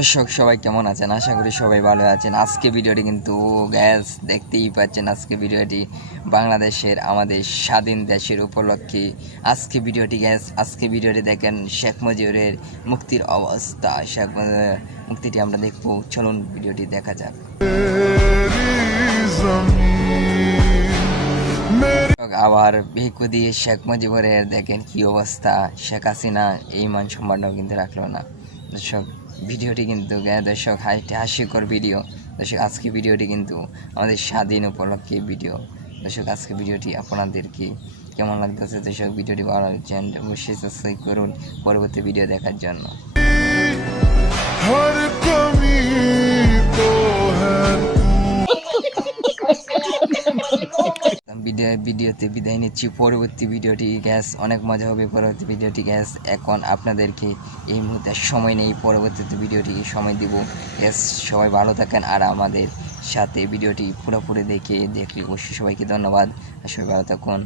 দর্শক সবাই কেমন আছেন? আশা করি সবাই ভালো আছেন। আজকে ভিডিওটি কিন্তু গ্যাস দেখতেই পাচ্ছেন। আজকে ভিডিওটি বাংলাদেশের আমাদের স্বাধীন দেশের উপলক্ষে আজকে ভিডিওটি দেখেন শেখ মুজিবের মুক্তির অবস্থা। শেখ মুজিবের মুক্তিটি আমরা দেখব, চলুন ভিডিওটি দেখা যাক। আবার ভিক্ষু দিয়ে শেখ মুজিবের দেখেন কি অবস্থা। শেখ হাসিনা এই মান সম্মানটাও কিন্তু রাখলো না। দর্শক ভিডিওটি কিন্তু দর্শক হাস্যকর ভিডিও। দর্শক আজকে ভিডিওটি কিন্তু আমাদের স্বাধীন উপলক্ষে ভিডিও। দর্শক আজকে ভিডিওটি আপনাদেরকে কেমন লাগতেছে? দর্শক ভিডিওটি ভালো লাগছে অবশ্যই সাবস্ক্রাইব করুন পরবর্তী ভিডিও দেখার জন্য। ভিডিওতে বিদায় নিচ্ছি। পরবর্তী ভিডিওটি অনেক মজা হবে। পরবর্তী ভিডিওটি এখন আপনাদেরকে এই মুহূর্তে সময় নেই, পরবর্তীতে ভিডিওটি সময় দিব। সবাই ভালো থাকেন আর আমাদের সাথে ভিডিওটি পুরোপুরি দেখলে অবশ্যই সবাইকে ধন্যবাদ। আর সবাই ভালো থাকুন।